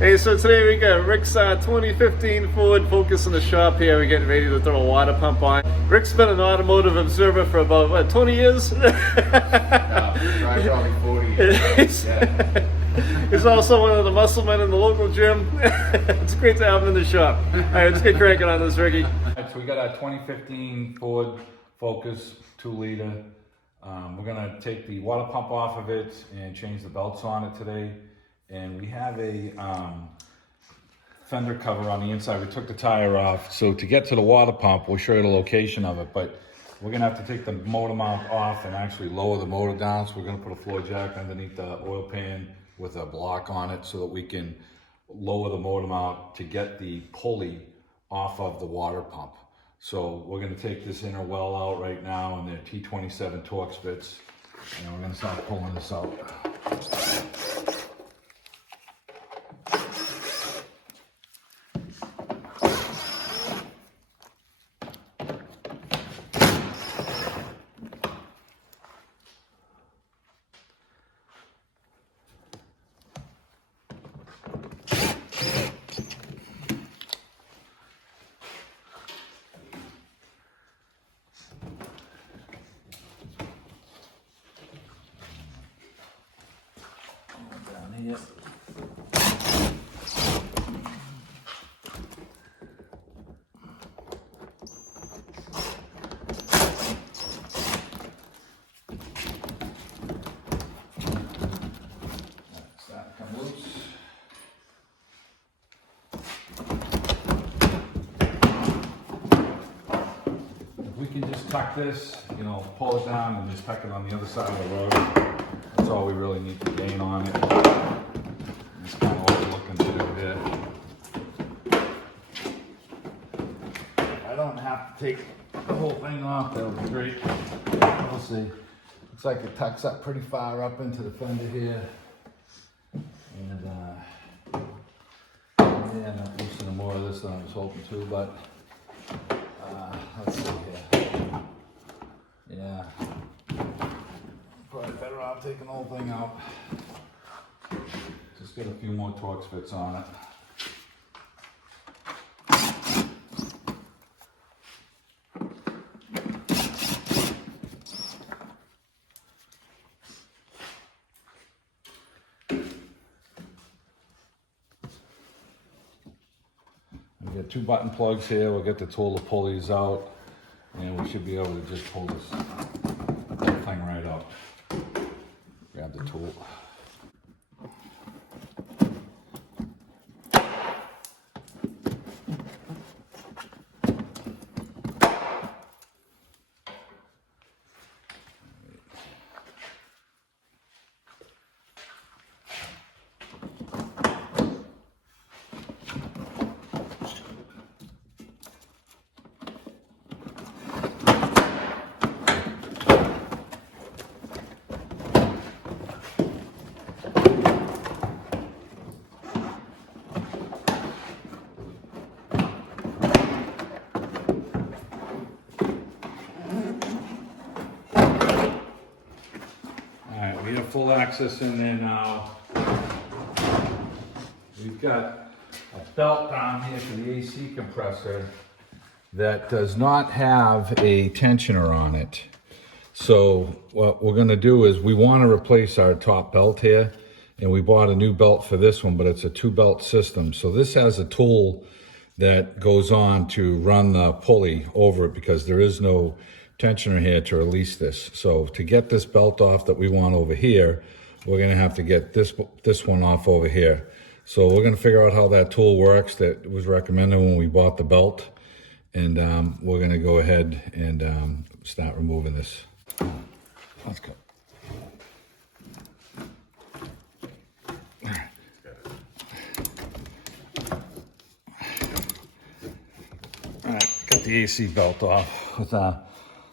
Hey, so today we got Rick's 2015 Ford Focus in the shop here. We're getting ready to throw a water pump on. Rick's been an automotive observer for about, what, 20 years? Probably 40 years. Yeah. He's also one of the muscle men in the local gym. It's great to have him in the shop. All right, let's get cranking on this, Ricky. So we got our 2015 Ford Focus 2-liter. We're gonna take the water pump off of it and change the belts on it today. And we have a fender cover on the inside. We took the tire off. So to get to the water pump, we'll show you the location of it, but we're gonna have to take the motor mount off and actually lower the motor down. So we're gonna put a floor jack underneath the oil pan with a block on it so that we can lower the motor mount to get the pulley off of the water pump. So we're gonna take this inner well out right now, and they're T27 Torx bits, and we're gonna start pulling this out. Down here. That come loose. If we can just tuck this, pull it down and just tuck it on the other side of the road, that's all we really need to gain on it. That's kind of what we're looking to do here. I don't have to take the whole thing off, that would be great. We'll see. Looks like it tucks up pretty far up into the fender here. And yeah, not loosening more of this than I was hoping to, but let's see here. Yeah. Probably better off taking the whole thing out. Just get a few more Torx bits on it. We got 2 button plugs here. We'll get the tool to pull these out, and we should be able to just pull this whole thing right out. Grab the tool. We have full access in there now. We've got a belt down here for the AC compressor that does not have a tensioner on it. So what we're gonna do is we wanna replace our top belt here, and we bought a new belt for this one, but it's a 2-belt system. So this has a tool that goes on to run the pulley over it because there is no tensioner here to release this. So to get this belt off that we want over here, we're gonna have to get this one off over here. So we're gonna figure out how that tool works that was recommended when we bought the belt. And we're gonna go ahead and start removing this. Let's go. All right, got the AC belt off with a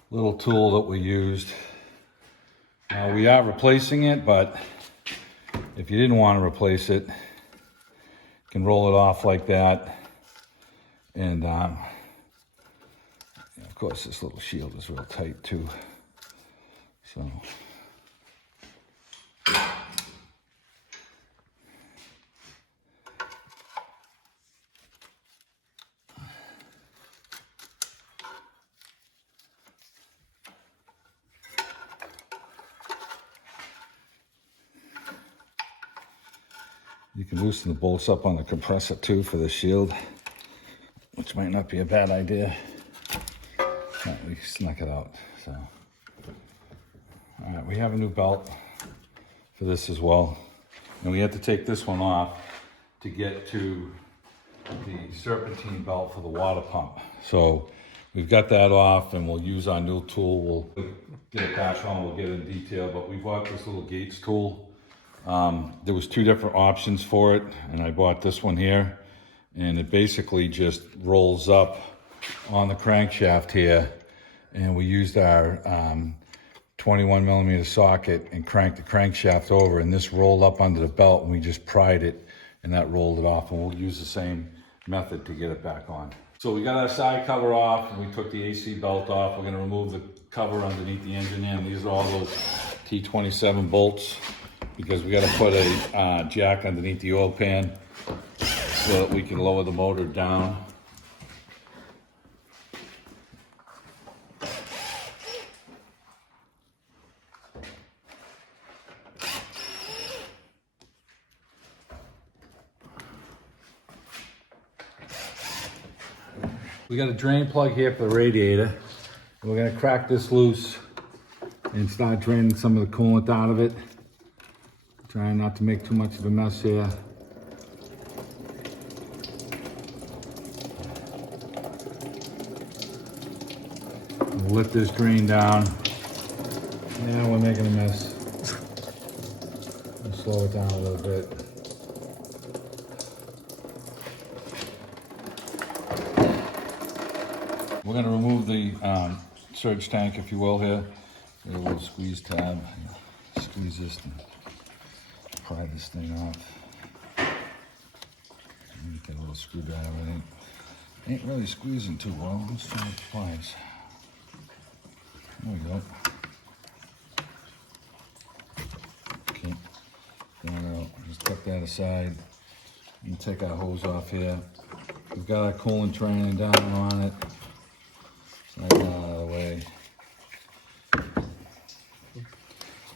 little tool that we used. We are replacing it, but if you didn't want to replace it, you can roll it off like that. And of course, this little shield is real tight too. So can loosen the bolts up on the compressor too for the shield, which might not be a bad idea. We snuck it out, so. All right, we have a new belt for this as well. And we had to take this one off to get to the serpentine belt for the water pump. So we've got that off, and we'll use our new tool. We'll get it back on, we'll get in detail, but we bought this little Gates tool. There was 2 different options for it, and I bought this one here, and it basically just rolls up on the crankshaft here, and we used our 21 millimeter socket and cranked the crankshaft over, and this rolled up under the belt, and we just pried it, and that rolled it off, and we'll use the same method to get it back on. So we got our side cover off, and we took the AC belt off. We're gonna remove the cover underneath the engine in. These are all those T27 bolts, because we gotta put a jack underneath the oil pan so that we can lower the motor down. We got a drain plug here for the radiator. We're gonna crack this loose and start draining some of the coolant out of it. Trying not to make too much of a mess here. We'll let this drain down. Now we're making a mess. We'll slow it down a little bit. We're going to remove the surge tank, if you will, here. Get a little squeeze tab. Squeeze this and pry this thing off. Get a little screwdriver. Ain't really squeezing too well. Let's try the pliers. There we go. Okay. Now just tuck that aside and take our hose off here. We've got our coolant draining down on it. Right out of the way.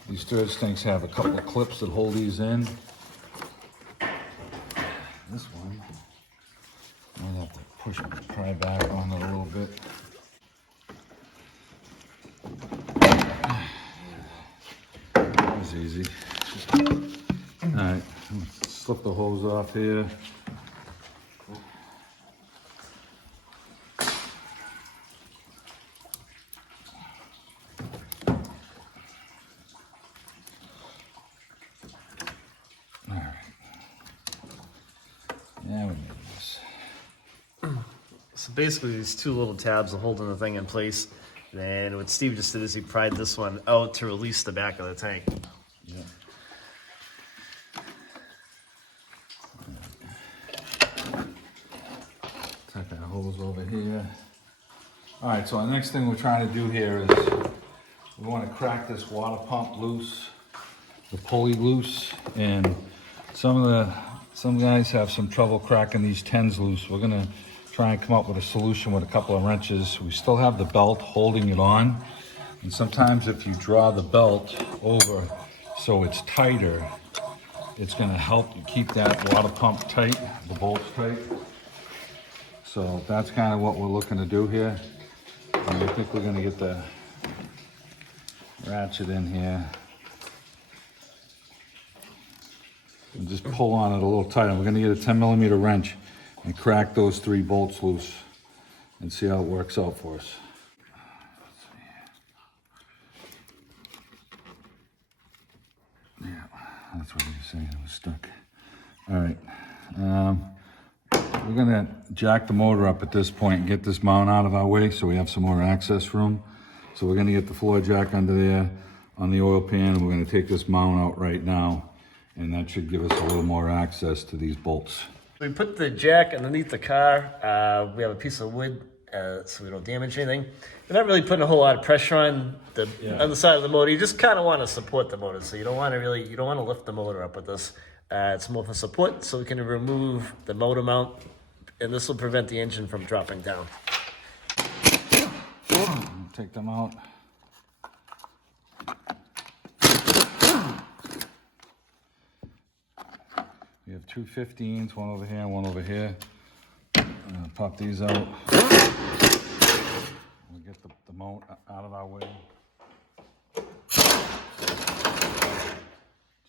These surge tanks have a couple of clips that hold these in. This one, might have to push it, pry back on it a little bit. That was easy. All right, slip the hose off here. Yeah, we made this. So basically these 2 little tabs are holding the thing in place. Then what Steve just did is he pried this one out to release the back of the tank. Yeah. Take that hose over here. All right, so the next thing we're trying to do here is we want to crack this water pump loose, the pulley loose, and some guys have some trouble cracking these 10s loose. We're gonna try and come up with a solution with a couple of wrenches. We still have the belt holding it on, and sometimes if you draw the belt over so it's tighter, it's gonna help you keep that water pump tight, the bolts tight. So that's kind of what we're looking to do here. And I think we're gonna get the ratchet in here and just pull on it a little tighter. We're gonna get a 10 millimeter wrench and crack those 3 bolts loose and see how it works out for us. Yeah, that's what he was saying, it was stuck. All right, we're gonna jack the motor up at this point and get this mount out of our way so we have some more access room. So we're gonna get the floor jack under there on the oil pan, and we're gonna take this mount out right now, and that should give us a little more access to these bolts. We put the jack underneath the car. We have a piece of wood so we don't damage anything. We're not really putting a whole lot of pressure on the underside of the motor. You just kind of want to support the motor, so you don't want to lift the motor up with this. It's more for support, so we can remove the motor mount, and this will prevent the engine from dropping down. Take them out. We have two 15s, one over here and one over here. Pop these out. We'll get the mount out of our way.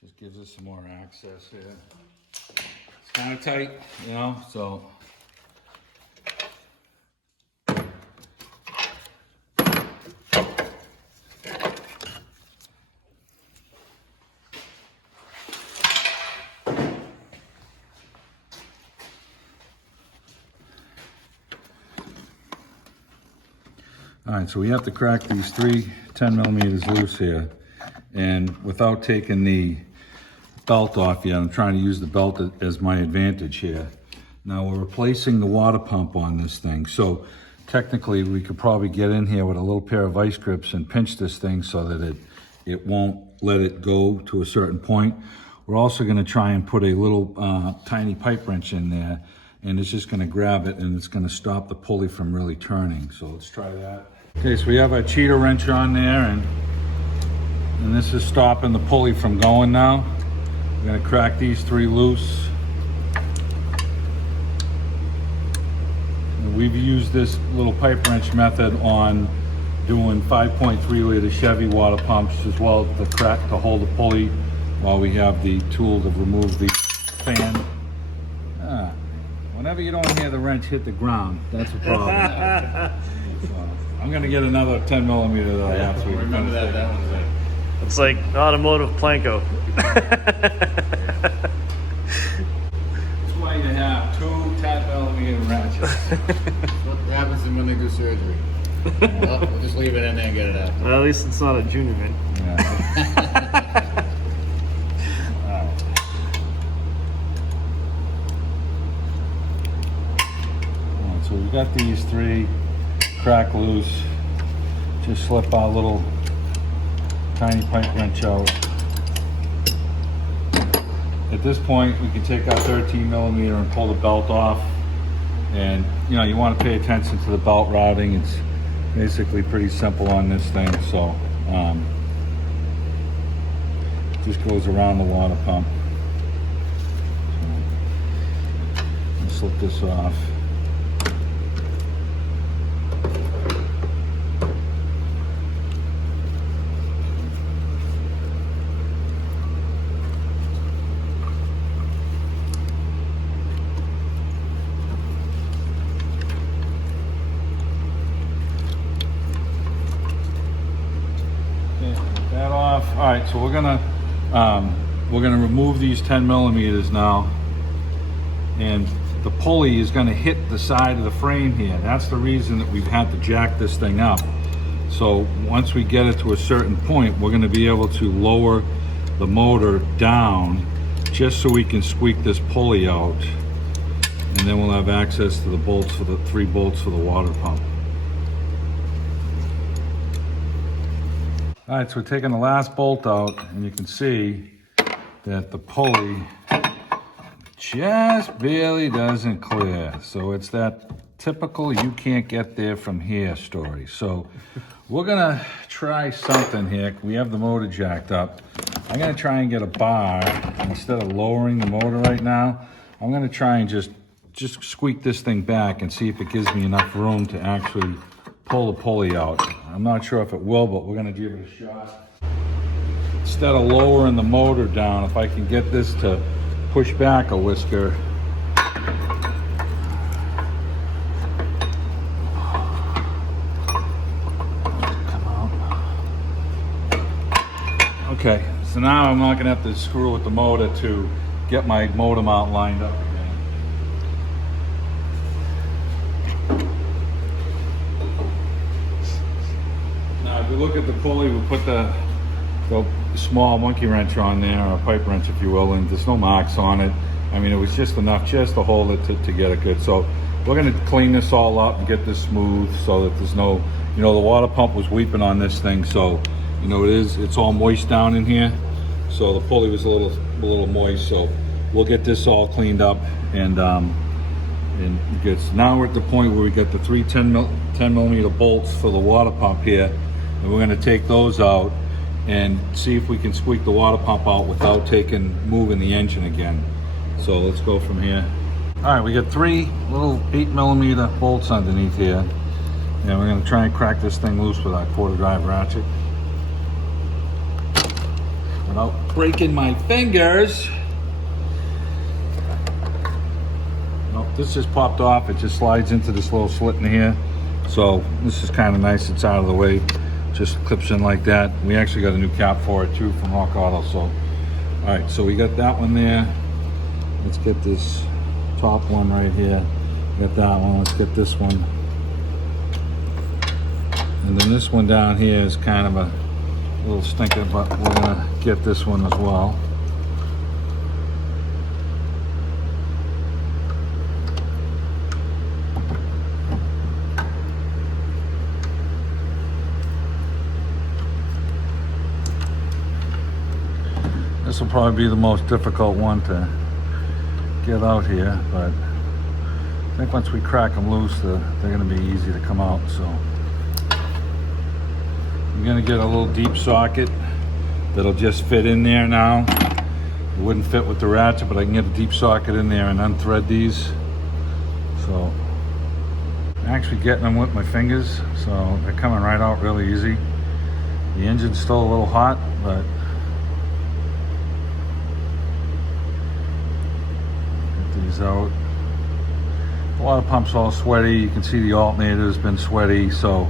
Just gives us some more access here. It's kind of tight, you know, so. All right, so we have to crack these three 10 millimeters loose here. And without taking the belt off yet, I'm trying to use the belt as my advantage here. Now we're replacing the water pump on this thing. So technically we could probably get in here with a little pair of vice grips and pinch this thing so that it won't let it go to a certain point. We're also gonna try and put a little tiny pipe wrench in there, and it's just gonna grab it and it's gonna stop the pulley from really turning. So let's try that. Okay, so we have our cheater wrench on there, and this is stopping the pulley from going now. We're gonna crack these three loose. And we've used this little pipe wrench method on doing 5.3 liter Chevy water pumps, as well as the crack to hold the pulley while we have the tool to remove the fan. Whenever you don't hear the wrench hit the ground, that's a problem. So, I'm gonna get another 10 millimeter though. Yeah, after we remember finish that one's like. It's like automotive planko. That's why you have two 10 millimeter wrenches. What happens when they do surgery? Well, we'll just leave it in there and get it out. Well, at least it's not a junior man. Yeah. Alright, so we've got these three crack loose. Just slip our little tiny pipe wrench out. At this point, we can take our 13 millimeter and pull the belt off. And you know, you want to pay attention to the belt routing. It's basically pretty simple on this thing. So just goes around the water pump. So, slip this off. That off. All right, so we're gonna remove these 10 millimeters now, and the pulley is gonna hit the side of the frame here. That's the reason that we've had to jack this thing up. So once we get it to a certain point, we're gonna be able to lower the motor down just so we can squeak this pulley out, and then we'll have access to the bolts for the 3 bolts for the water pump. All right, so we're taking the last bolt out, and you can see that the pulley just barely doesn't clear. So it's that typical you can't get there from here story. So we're gonna try something here. We have the motor jacked up. I'm gonna try and get a bar. Instead of lowering the motor right now, I'm gonna try and just squeak this thing back and see if it gives me enough room to actually pull the pulley out. I'm not sure if it will, but we're gonna give it a shot. Instead of lowering the motor down, if I can get this to push back a whisker. Come out. Okay, so now I'm not gonna have to screw with the motor to get my motor mount lined up again. If you look at the pulley, we put the small monkey wrench on there, or pipe wrench if you will, and there's no marks on it. I mean, it was just enough just to hold it to get it good. So we're gonna clean this all up and get this smooth so that there's no, you know, the water pump was weeping on this thing, so, you know, it's all moist down in here. So the pulley was a little moist, so we'll get this all cleaned up and good. So now we're at the point where we got the 3 10 millimeter bolts for the water pump here. And we're gonna take those out and see if we can squeak the water pump out without moving the engine again. So let's go from here. All right, we got 3 little 8mm bolts underneath here. And we're gonna try and crack this thing loose with our quarter drive ratchet. Without breaking my fingers. Nope, this just popped off. It just slides into this little slit in here. So this is kind of nice. It's out of the way. Just clips in like that. We actually got a new cap for it too from Rock Auto. So, all right, so we got that one there. Let's get this top one right here. We got that one. Let's get this one. And then this one down here is kind of a little stinker, but we're gonna get this one as well. This will probably be the most difficult one to get out here, but I think once we crack them loose, they're gonna be easy to come out, so. I'm gonna get a little deep socket that'll just fit in there now. It wouldn't fit with the ratchet, but I can get a deep socket in there and unthread these. So I'm actually getting them with my fingers, so they're coming right out really easy. The engine's still a little hot, but get these out. A lot of pumps all sweaty. You can see the alternator's been sweaty, so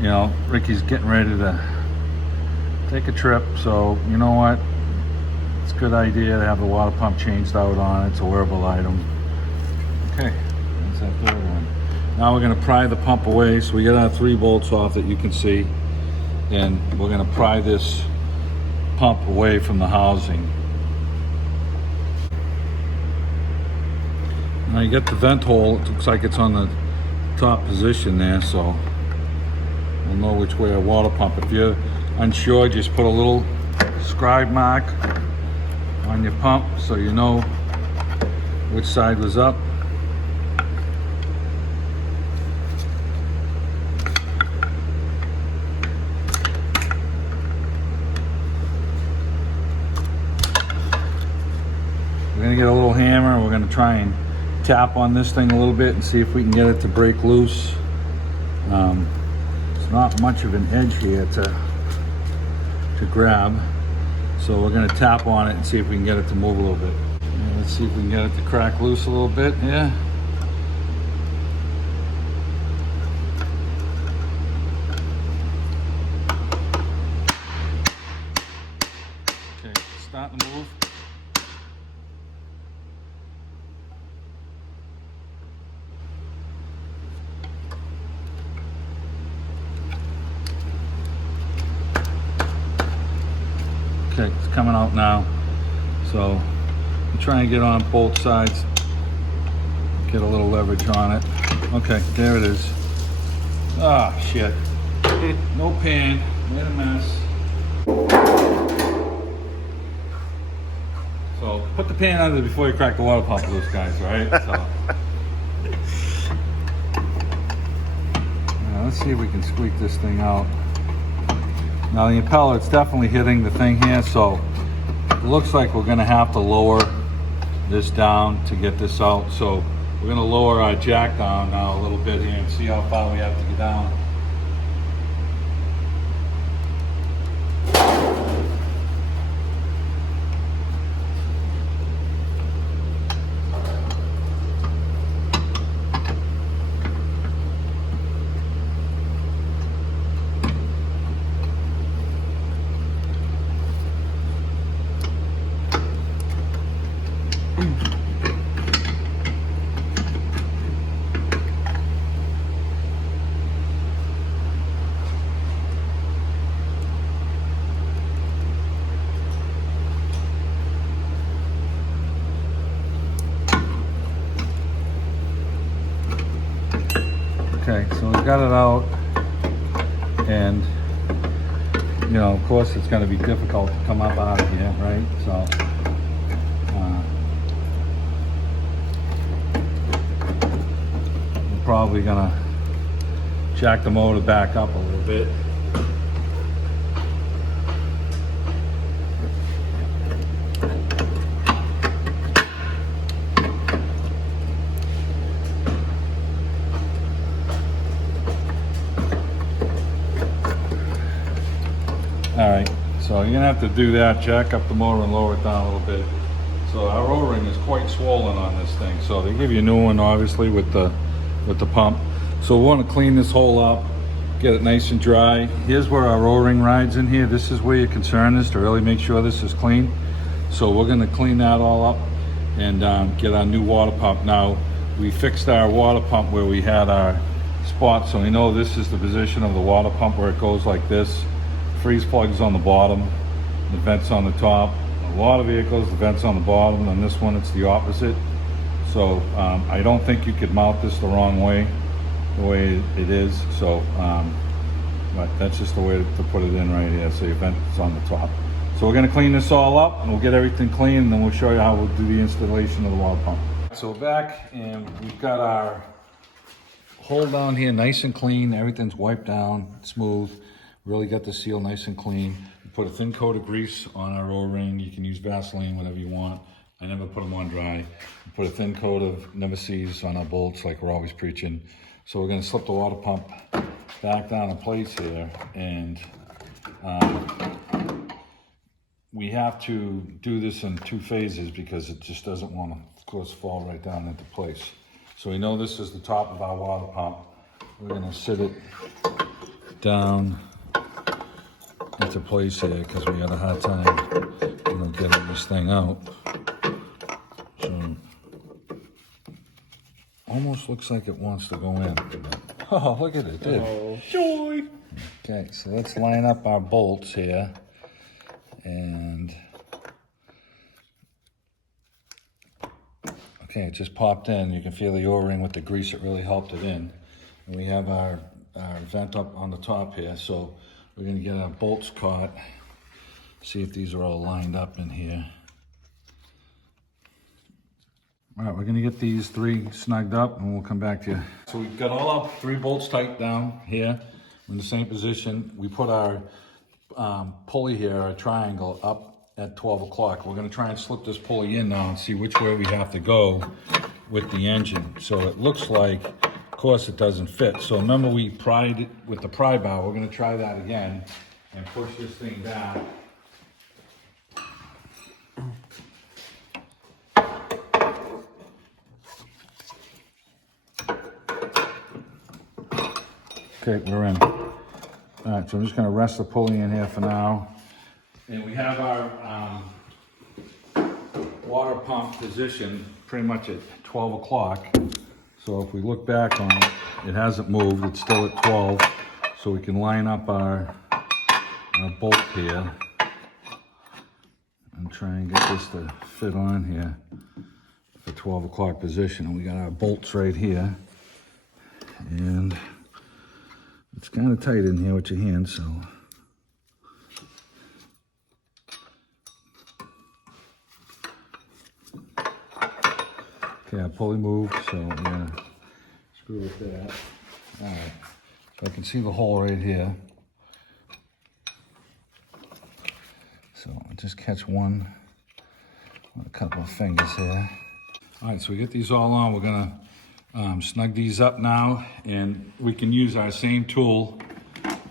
you know, Ricky's getting ready to take a trip, so you know what? It's a good idea to have the water pump changed out on it. It's a wearable item. Okay, that's that third one. Now we're gonna pry the pump away. So we got our 3 bolts off that you can see, and we're gonna pry this pump away from the housing. Now you got the vent hole. It looks like it's on the top position there, so we'll know which way a water pump. If you're unsure, just put a little scribe mark on your pump so you know which side was up. We're gonna get a little hammer and we're gonna try and tap on this thing a little bit and see if we can get it to break loose. Not much of an edge here to grab, so we're going to tap on it and see if we can get it to move a little bit. And let's see if we can get it to crack loose a little bit. Yeah. Okay, it's starting to move. Okay, it's coming out now. So I'm trying to get on both sides, get a little leverage on it. Okay, there it is. Ah, shit. No pan, made a mess. So put the pan under before you crack the water pump loose, guys, right? So. Now, let's see if we can squeak this thing out. Now the impeller, it's definitely hitting the thing here, so it looks like we're gonna have to lower this down to get this out. So we're gonna lower our jack down now a little bit here and see how far we have to get down. Okay, so we got it out, and you know, of course, it's going to be difficult to come up out of here, right? So, we're probably going to jack the motor back up a little bit. you're gonna have to do that, jack up the motor and lower it down a little bit. So our O-ring is quite swollen on this thing. So they give you a new one, obviously, with the pump. So we want to clean this hole up, get it nice and dry. Here's where our O-ring rides in here. This is where your concern is, to really make sure this is clean. So we're gonna clean that all up and get our new water pump. Now, we fixed our water pump where we had our spot, so we know this is the position of the water pump where it goes like this. Freeze plug's on the bottom, the vent's on the top. A lot of vehicles, the vent's on the bottom. On this one, it's the opposite. So I don't think you could mount this the wrong way, the way it is. So, but that's just the way to put it in right here. So your vent's on the top. So we're gonna clean this all up and we'll get everything clean, and then we'll show you how we'll do the installation of the water pump. So we're back and we've got our hole down here nice and clean. Everything's wiped down, smooth. Really got the seal nice and clean. We put a thin coat of grease on our O-ring. You can use Vaseline, whatever you want. I never put them on dry. We put a thin coat of Nemesis on our bolts like we're always preaching. So we're gonna slip the water pump back down in place here, and we have to do this in 2 phases because it just doesn't want to, of course, fall right down into place. So we know this is the top of our water pump. We're gonna sit it down into place here because we had a hard time, getting this thing out. So almost looks like it wants to go in. Oh, look at it, it did. Oh, joy! Okay, so let's line up our bolts here. And okay, it just popped in. You can feel the O-ring with the grease. It really helped it in. And we have our vent up on the top here. So we're gonna get our bolts caught. See if these are all lined up in here. All right, we're gonna get these 3 snugged up and we'll come back to you. So we've got all our 3 bolts tight down here in the same position. We put our pulley here, a triangle, up at 12 o'clock. We're gonna try and slip this pulley in now and see which way we have to go with the engine. So it looks like, of course, it doesn't fit. So remember we pried it with the pry bar. We're gonna try that again and push this thing down. Okay, we're in. All right, so I'm just gonna rest the pulley in here for now. And we have our water pump position pretty much at 12 o'clock. So if we look back on it, it hasn't moved, it's still at 12. So we can line up our bolt here and try and get this to fit on here for 12 o'clock position. And we got our bolts right here. And it's kind of tight in here with your hands, so. Okay, our pulley moved, so we're gonna screw with that. All right, so I can see the hole right here. So I'll just catch one with a couple of fingers here. All right, so we get these all on. We're gonna snug these up now, and we can use our same tool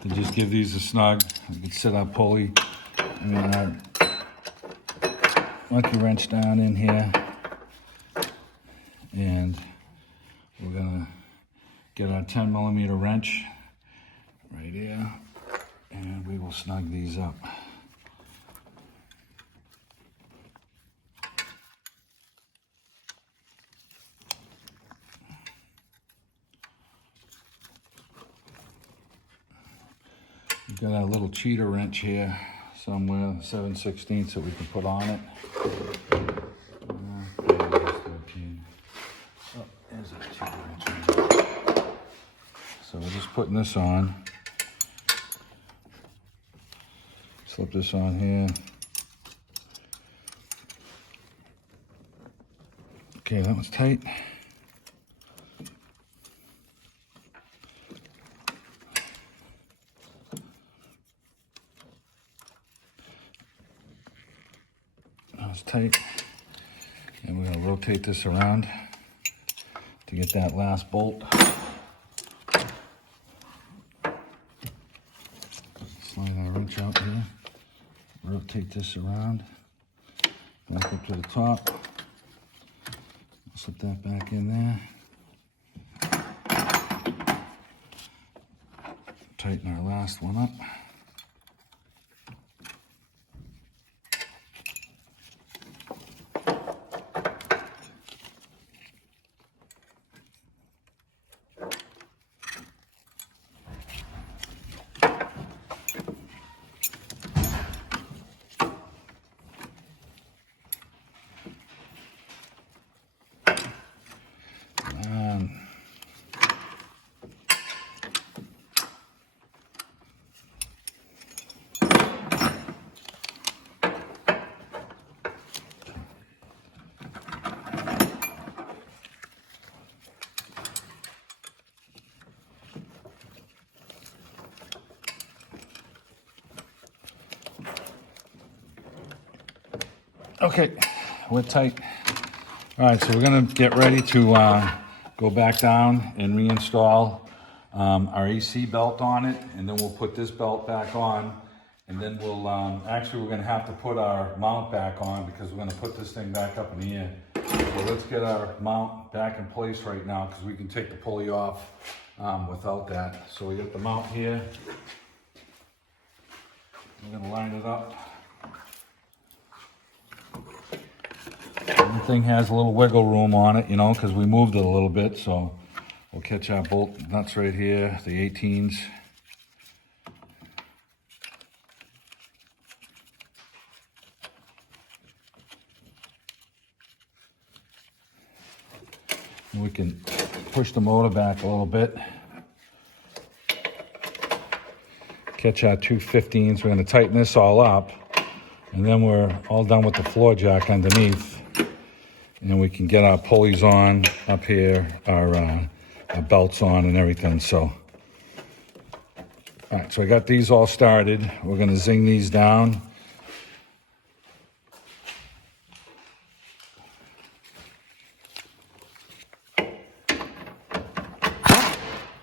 to just give these a snug. We can set our pulley, our monkey wrench down in here, and we're gonna get our 10mm wrench right here, and we will snug these up. We've got our little cheater wrench here somewhere, 7/16 that we can put on it. Oh, there's our cheater wrench. So we're just putting this on. Slip this on here. Okay, that one's tight. Tight, and we're going to rotate this around to get that last bolt. Slide our wrench out here, rotate this around, back up to the top. Slip that back in there. Tighten our last one up. Okay, we're tight. All right, so we're gonna get ready to go back down and reinstall our AC belt on it, and then we'll put this belt back on, and then we'll, actually we're gonna have to put our mount back on because we're gonna put this thing back up in the air. So let's get our mount back in place right now because we can take the pulley off without that. So we got the mount here. We're gonna line it up. The thing has a little wiggle room on it, you know, because we moved it a little bit, so we'll catch our bolt nuts right here, the 18s. And we can push the motor back a little bit. Catch our two 15s. We're going to tighten this all up, and then we're all done with the floor jack underneath. And we can get our pulleys on up here, our belts on and everything, so. All right, so I got these all started. We're gonna zing these down.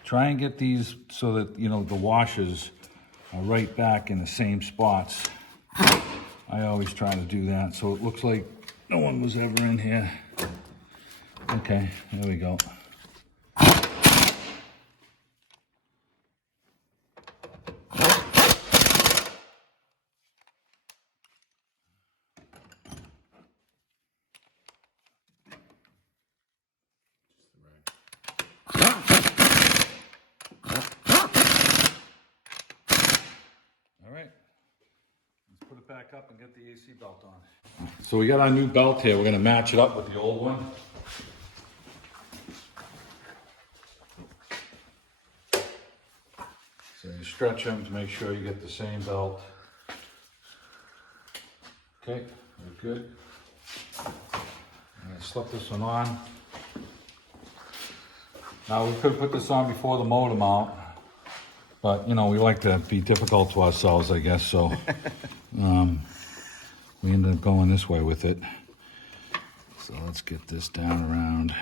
Try and get these so that, you know, the washers are right back in the same spots. I always try to do that, so it looks like no one was ever in here. Okay, there we go. All right, let's put it back up and get the AC belt on. So we got our new belt here. We're gonna match it up with the old one. So you stretch them to make sure you get the same belt. Okay, we're good. I'm gonna slip this one on. Now we could put this on before the motor mount, but you know, we like to be difficult to ourselves, I guess, so we ended up going this way with it. So let's get this down around.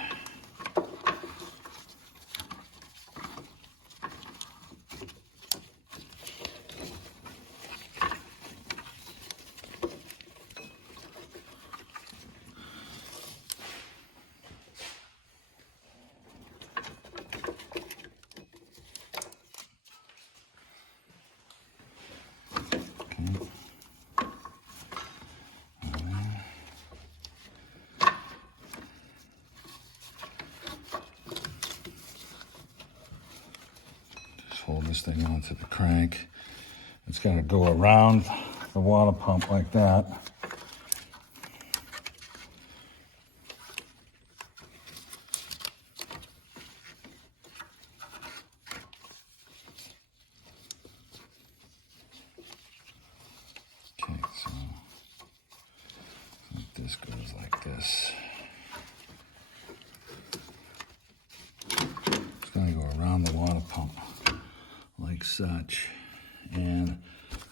Hold this thing onto the crank. It's got to go around the water pump like that. Okay, so this goes like this. It's going to go around the water pump like such, and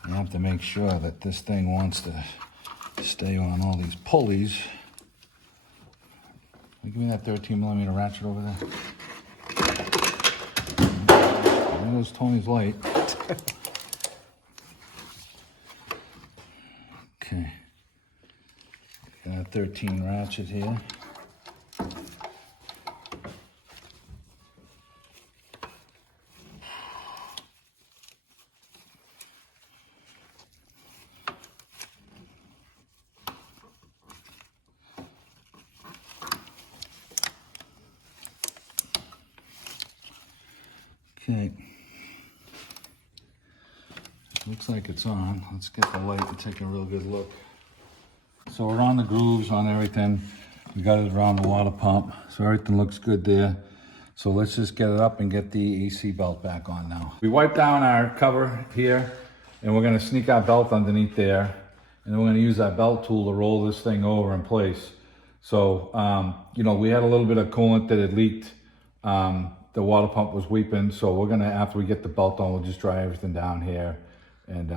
I have to make sure that this thing wants to stay on all these pulleys. Give me that 13mm ratchet over there. There goes Tony's light. 13 ratchet here. Okay. Looks like it's on. Let's get the light and take a real good look. So we're on the grooves on everything. We got it around the water pump. So everything looks good there. So let's just get it up and get the AC belt back on now. We wiped down our cover here and we're gonna sneak our belt underneath there. And then we're gonna use our belt tool to roll this thing over in place. So, you know, we had a little bit of coolant that had leaked. The water pump was weeping. So we're gonna, after we get the belt on, we'll just dry everything down here. And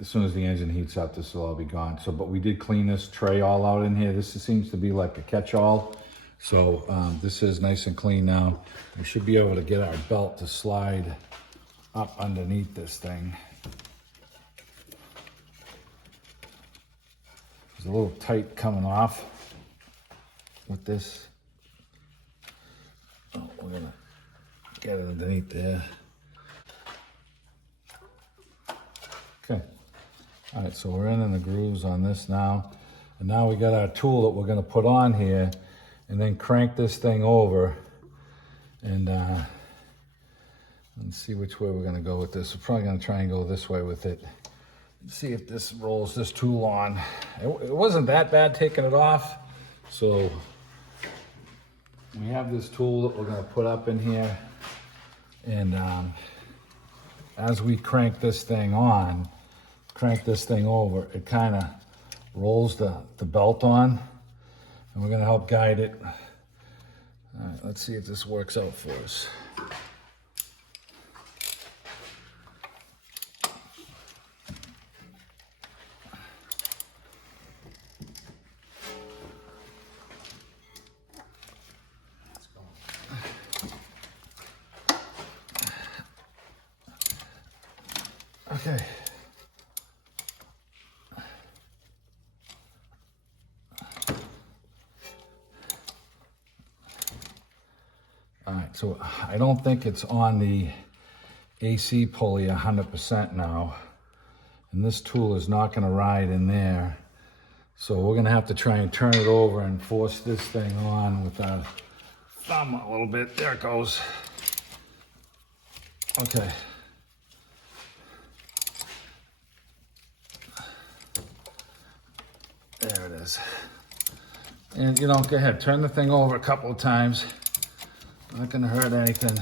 as soon as the engine heats up, this will all be gone. So, but we did clean this tray all out in here. This seems to be like a catch-all. So this is nice and clean now. We should be able to get our belt to slide up underneath this thing. It's a little tight coming off with this. Oh, we're gonna get it underneath there. Okay, all right, so we're in the grooves on this now. And now we got our tool that we're gonna put on here and then crank this thing over. And let's see which way we're gonna go with this. We're probably gonna try and go this way with it. Let's see if this rolls this tool on. It wasn't that bad taking it off. So we have this tool that we're gonna put up in here. And as we crank this thing on, crank this thing over, it kind of rolls the belt on, and we're gonna help guide it. All right, let's see if this works out for us. Okay. All right, so I don't think it's on the AC pulley 100% now. And this tool is not gonna ride in there. So we're gonna have to try and turn it over and force this thing on with our thumb a little bit. There it goes. Okay. There it is. And you know, go ahead, turn the thing over a couple of times. Not gonna hurt anything.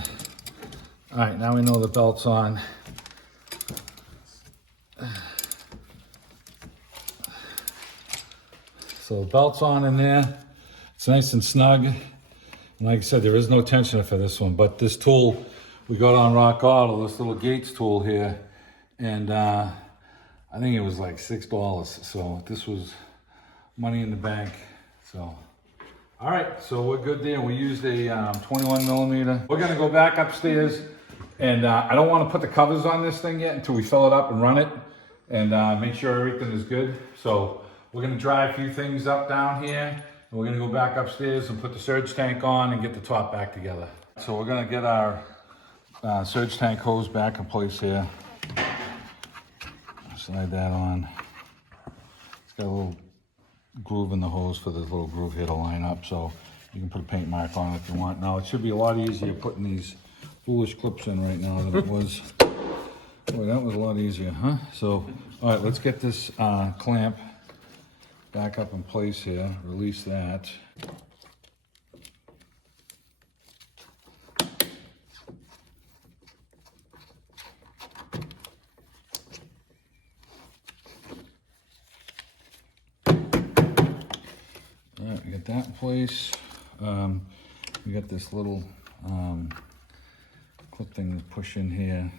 All right, now we know the belt's on. So the belt's on in there. It's nice and snug. And like I said, there is no tensioner for this one, but this tool, we got on Rock Auto, this little Gates tool here, and I think it was like $6. So this was money in the bank. So, all right, so we're good there. We used a 21 millimeter. We're gonna go back upstairs, and I don't wanna put the covers on this thing yet until we fill it up and run it, and make sure everything is good. So we're gonna dry a few things up down here, and we're gonna go back upstairs and put the surge tank on and get the top back together. So we're gonna get our surge tank hose back in place here. Slide that on. It's got a little groove in the hose for this little groove here to line up, so you can put a paint mark on it if you want. Now it should be a lot easier putting these foolish clips in right now than it was. Boy, that was a lot easier, huh? So, all right, let's get this clamp back up in place here. Release that. We got that in place. We got this little clip thing to push in here.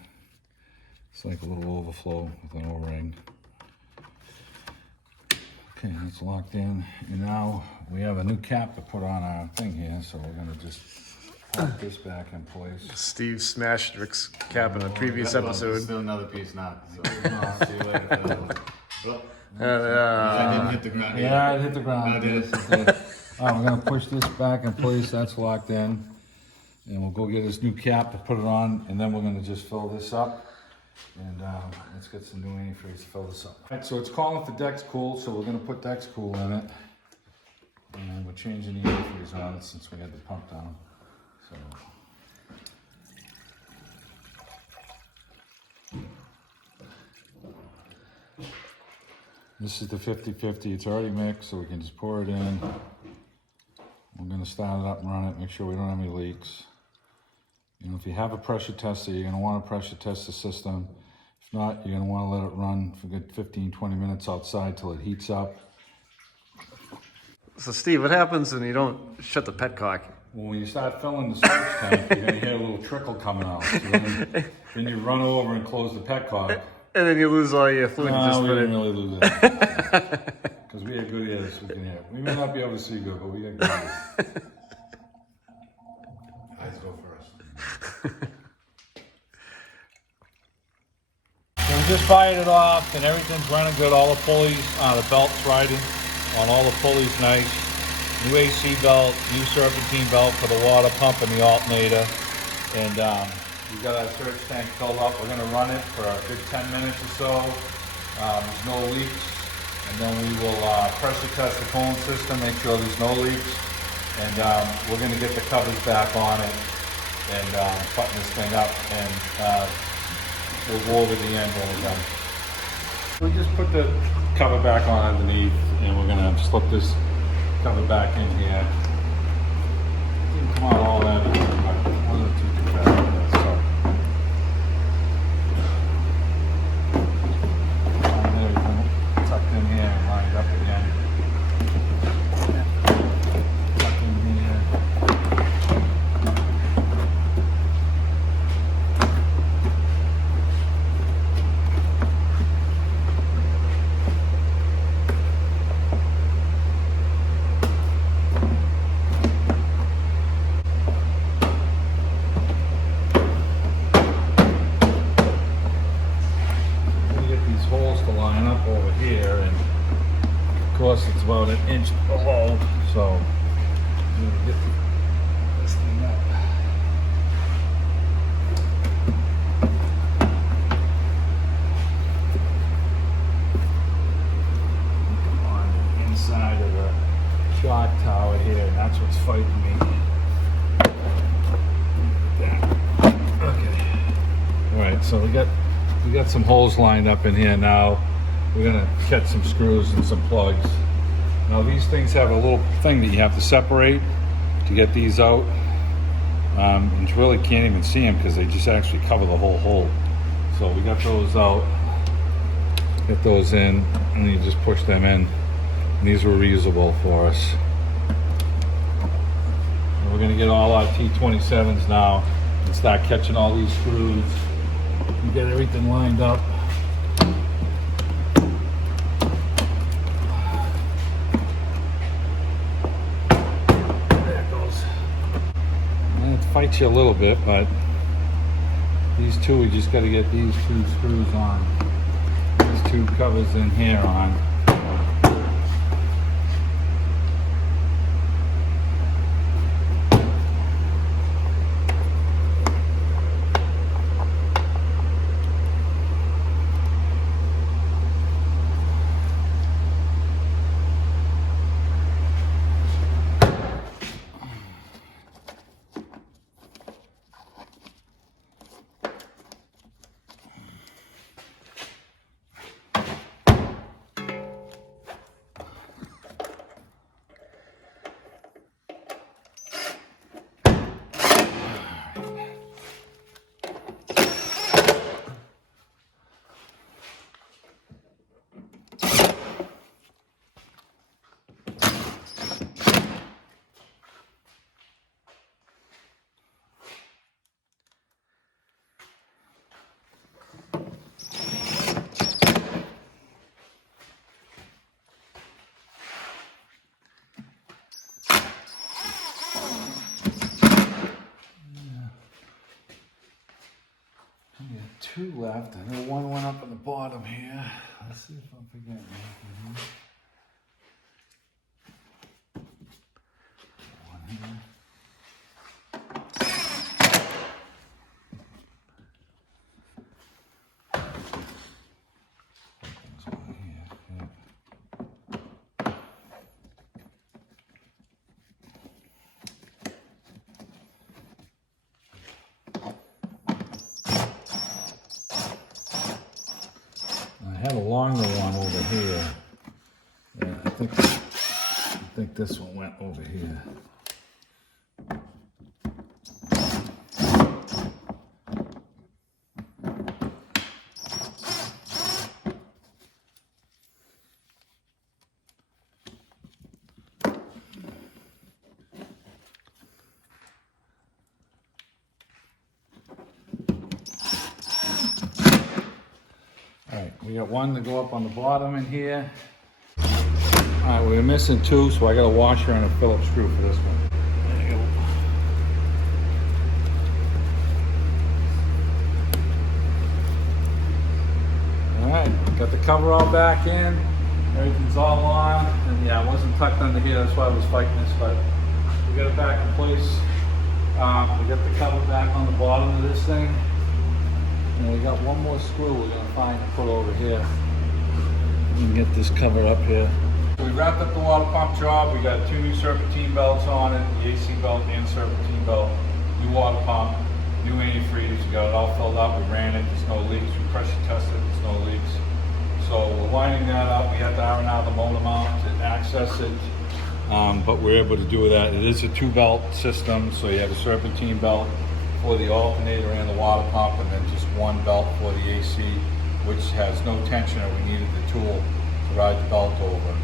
It's like a little overflow with an O-ring. Okay, that's locked in. And now we have a new cap to put on our thing here, so we're gonna just pop this back in place. Steve smashed Rick's cap in a previous episode. Still another piece not. So, see you later. Oh, I Uh, didn't hit the ground. did Yeah, I? it hit the ground. No, did Yes, it did. All right, we're gonna push this back in place, that's locked in. And we'll go get this new cap to put it on, and then we're gonna just fill this up. And let's get some new antifreeze to fill this up. All right, so it's calling for Dex Cool, so we're gonna put Dex Cool in it. And we're changing the antifreeze on it since we had the pump down. So. This is the 50-50, it's already mixed, so we can just pour it in. We're gonna start it up and run it, make sure we don't have any leaks. You know, if you have a pressure tester, you're gonna wanna pressure test the system. If not, you're gonna wanna let it run for a good 15-20 minutes outside till it heats up. So Steve, what happens when you don't shut the petcock? Well, when you start filling the surge tank, you're gonna hear a little trickle coming out. So then you run over and close the petcock. And then you lose all your fluid. No, we didn't really lose it. Because we have good ears, we can hear. We may not be able to see good, but we got good ears. Eyes go first. So we just fired it off and everything's running good. All the pulleys, the belt's riding on all the pulleys nice. New AC belt, new serpentine belt for the water pump and the alternator. And we've got our surge tank filled up. We're gonna run it for a good 10 minutes or so. There's no leaks. And then we will pressure test the coolant system, make sure there's no leaks. And we're gonna get the covers back on it and button this thing up. And we'll go over the end when we're done. We just put the cover back on underneath and we're gonna slip this cover back in here. Didn't come out all that easy, but it wasn't too bad. So. Everything tucked in here and lined up again. Tuck in here. Line up over here, and of course it's about an inch below, so I'm gonna get this thing up. On the inside of the shock tower here, and that's what's fighting me. Okay. All right, so we got some holes lined up in here now. We're gonna catch some screws and some plugs. Now these things have a little thing that you have to separate to get these out. And you really can't even see them because they just actually cover the whole hole. So we got those out, get those in, and you just push them in. And these were reusable for us. And we're gonna get all our T27s now and start catching all these screws and get everything lined up. There it goes. And it fights you a little bit, but these two, we just got to get these two screws on. These two covers in here on. 2 left. I know one went up in the bottom here. Let's see if I'm forgetting anything here. One here. There's one here, yeah. I had a longer one over here. Yeah, I think this one went over here. Alright, we got one to go up on the bottom in here. Alright, we're missing 2, so I got a washer and a Phillips screw for this one. There you go. Alright, got the cover all back in. Everything's all on. And yeah, it wasn't tucked under here, that's why I was fighting this, but we got it back in place. We got the cover back on the bottom of this thing. And we got one more screw we're gonna find and put over here. We can get this cover up here. We wrapped up the water pump job. We got 2 new serpentine belts on it, the AC belt and serpentine belt, new water pump, new antifreeze. We got it all filled up. We ran it. There's no leaks. We pressure tested. There's no leaks. So we're lining that up. We have to iron out the motor mount to access it. But we're able to do that. It is a 2-belt system, so you have a serpentine belt for the alternator and the water pump, and then just 1 belt for the AC, which has no tensioner. We needed the tool to ride the belt over.